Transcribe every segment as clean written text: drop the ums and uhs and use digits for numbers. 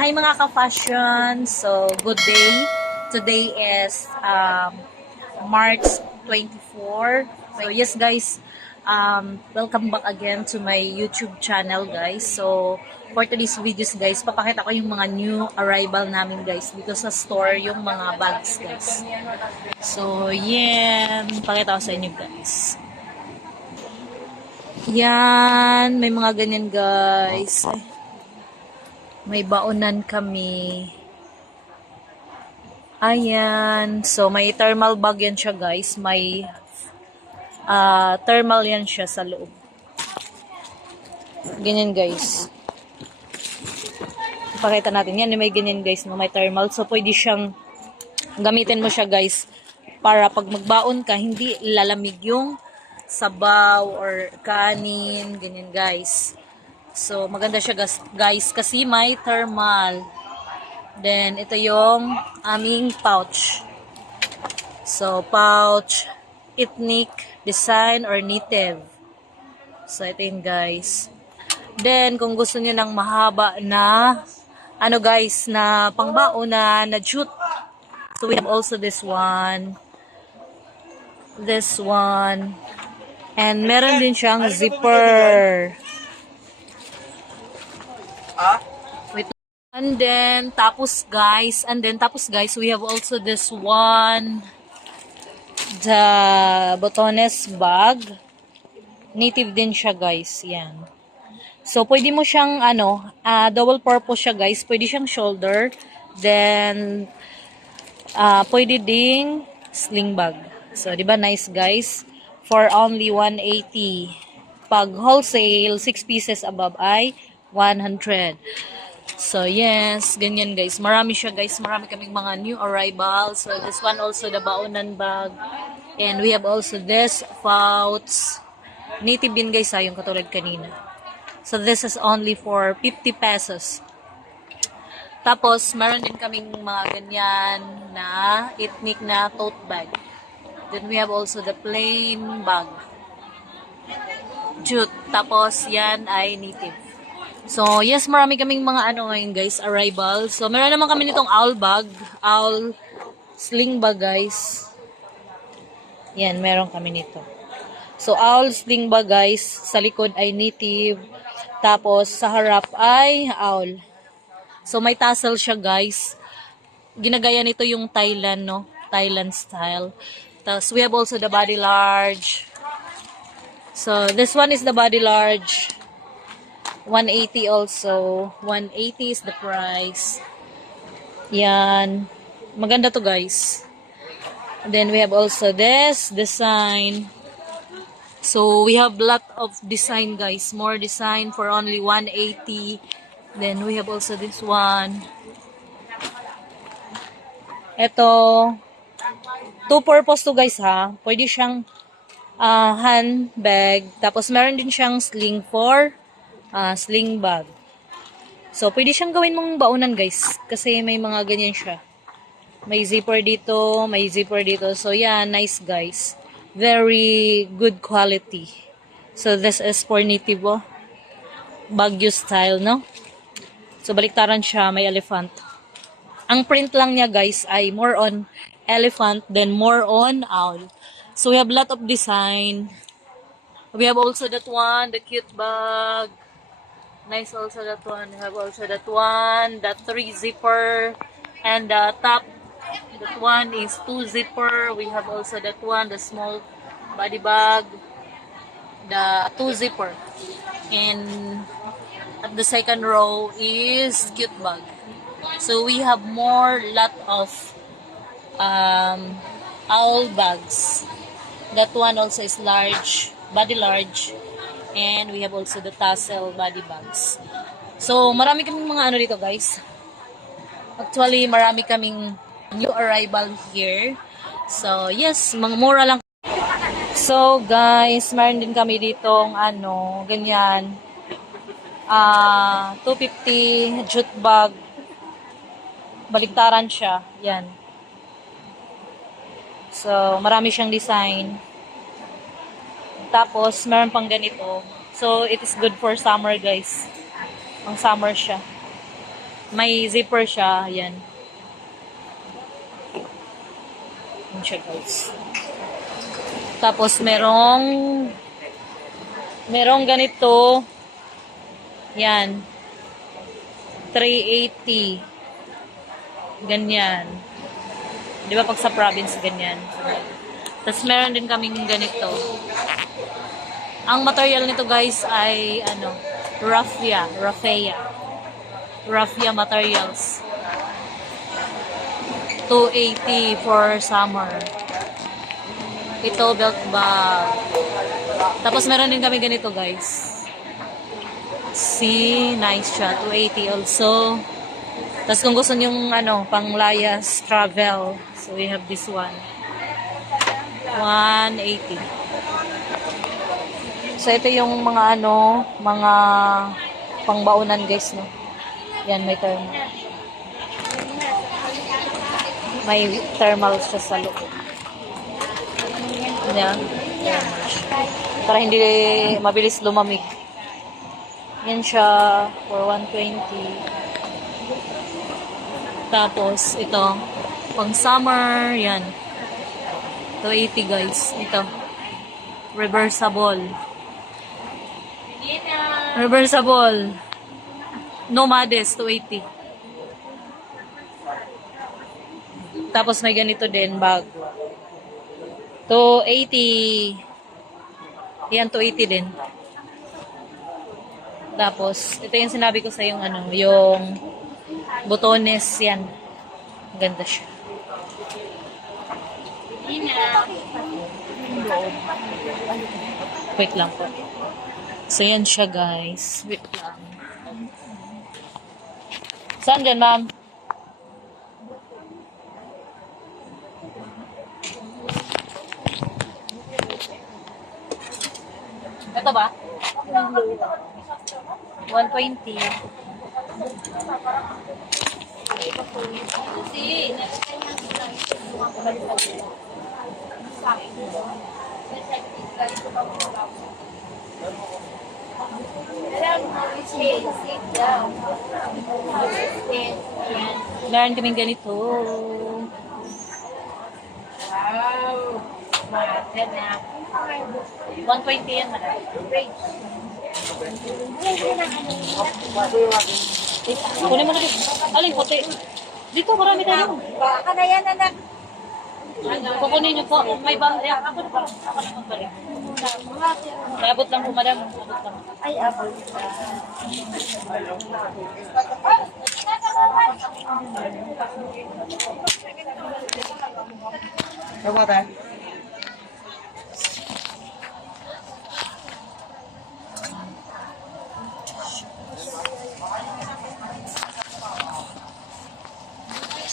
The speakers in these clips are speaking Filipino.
Hi mga ka-fashion! So, good day. Today is March 24. So, yes guys, welcome back again to my YouTube channel guys. So, for today's videos guys, papakita ko yung mga new arrival namin guys dito sa store, yung mga bags guys. So, yan. Pakita ko sa inyo guys. Yan. May mga ganyan guys. May baonan kami. Ayan. So, may thermal bag yan siya, guys. May thermal yan siya sa loob. Ganyan, guys. Pakita natin. Yan, may ganyan, guys. No? May thermal. So, pwede siyang gamitin mo siya, guys. Para pag magbaon ka, hindi lalamig yung sabaw or kanin. Ganyan, guys. So, maganda siya guys kasi may thermal. Then, ito yung aming pouch. So, pouch, ethnic, design, or native. So, ito yung guys. Then, kung gusto niyo ng mahaba na, guys, na pangbao na jute. So, we have also this one. This one. And meron din siyang zipper. Wait. And then tapos guys, we have also this one, the botones bag. Native din siya guys, yan. So pwede mo siyang double purpose siya guys. Pwede siyang shoulder, then pwede ding sling bag. So di ba nice guys? For only 180. Pag wholesale 6 pieces above ay 100. So, yes, ganyan guys. Marami siya guys. Marami kaming mga new arrival. So, this one also the baonan bag. And we have also this pouch. Native din guys yung katulad kanina. So, this is only for 50 pesos. Tapos, meron din kaming mga ganyan na ethnic na tote bag. Then, we have also the plain bag. Jute. Tapos, yan ay native. So, yes, marami kaming mga ngayon guys, arrival. So, meron naman kami nitong owl bag, owl sling bag guys. Yan, meron kami nito. So, owl sling bag guys, sa likod ay native, tapos sa harap ay owl. So, may tassel siya guys. Ginagaya nito yung Thailand, no? Thailand style. Tapos, we have also the body large. So, this one is the body large. 180 also. 180 is the price. Yan. Maganda to guys. And then we have also this design. So we have lot of design guys. More design for only 180. Then we have also this one. Ito. Two purpose to guys ha. Pwede siyang handbag. Tapos meron din siyang sling for sling bag. So, pwede siyang gawin mong baonan, guys. Kasi may mga ganyan siya. May zipper dito, may zipper dito. So, yeah, nice, guys. Very good quality. So, this is for native, Baguio style, no? So, baliktaran siya, may elephant. Ang print lang niya, guys, ay more on elephant than more on owl. So, we have a lot of design. We have also that one, the cute bag. Nice also that one. We have also that one, that 3 zipper, and the top, that one is 2 zipper. We have also that one, the small body bag, the 2 zipper, and at the second row is cute bag. So we have more lot of owl bags. That one also is large, body large. And we have also the tassel body bags. So, marami kaming mga dito guys. Actually, marami kaming new arrival here. So, yes, mga mura lang. So, guys, meron din kami ditong ganyan. 250 jute bag. Baligtaran siya. Yan. So, marami siyang design. Tapos, meron pang ganito. So, it is good for summer, guys. Ang summer siya. May zipper siya. Yan. Yan siya, guys. Tapos, merong ganito. Yan. 380. Ganyan. Di ba pag sa province, ganyan. Tapos meron din kaming ganito. Ang material nito guys ay raffia materials. 280 for summer. Ito belt bag. Tapos meron din kami ganito guys. See, nice siya. 280 also. Tapos kung gusto nyong panglayas travel, so we have this one. 180. So ito yung mga mga pangbaunan guys, no. Yan, may thermal. May thermal siya sa loob. Yan. Para hindi mabilis lumamig. Yan siya for 120. Tapos ito, pang summer, yan. 280 guys. Ito. Reversible. Nomades, 280. Tapos may ganito din, bag. 280. Yan, 280 din. Tapos, ito yung sinabi ko sa yung yung botones, yan. Ganda siya. Wait lang po. So, yan siya, guys. Wait lang. Saan dyan, ma'am? Ito ba? 120. Meron kaming ganito. Wow. 120 yan, madam. Kunin mo na dito. Aling puti. Dito, marami tayo. Baka na yan, anak. Kukunin niyo po. May bang... Ako na pa. Ako na magbalik. Abot lang po, madam. Abot lang. Ay, abot. Ano ba?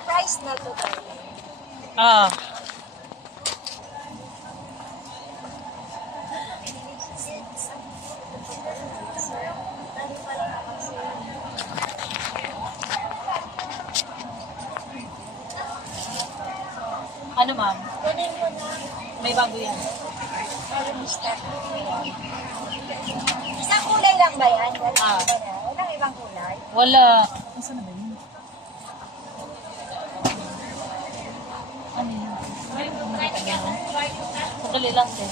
Price na to tayo. Ah. Ano, ma'am? Kunin mo na. May bago yan. Isang kulay lang ba yan? Wala Ah. ba na? Walang ibang kulay? Wala. Nasaan na ba yun? Ano yun? Sandali lang din.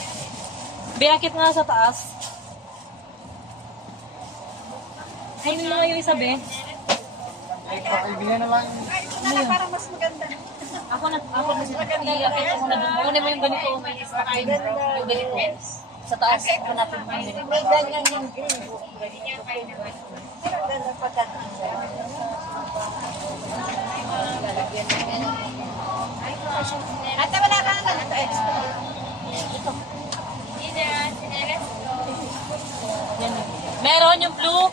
Biakit nga sa taas. Ay, hindi nga yung isa, be. Kaibigan na lang. Ito na parang mas maganda. Ako na iakit ko muna doon. Kunin mo yung ganito, may istakain. Yung ganito. Sa taas, ako natin yung ganito. May ganyan yung green. Pero ganda pagkatingin. At wala ka na ito extra. Yan. Meron yung blue.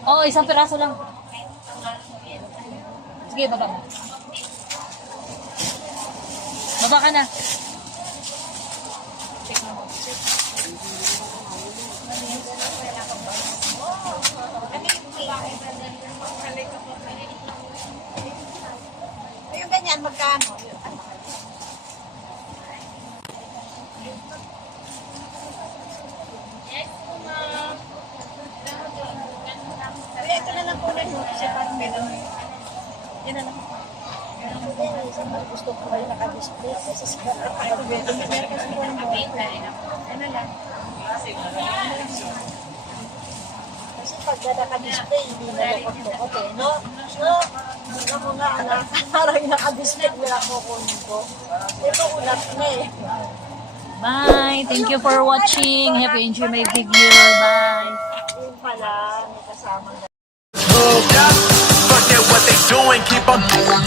Oo, isang piraso lang. Sige, baba mo. Baba ka na. Yung ganyan, magkano? Sa pag-meron. Yan na lang. Gusto ko kayo naka-display kasi sa pag-meron. Meron kasi po yung yan na lang. Kasi pag naka-display, hindi na lukot-lukot eh, no? No? Hindi mo nga anak, parang naka-display, wala ko kunin ko. Ito ulat na eh. Bye. Thank you for watching. Hope you enjoy my video. Bye. Yun pala, may kasama na. Forget what they doing, keep on doing.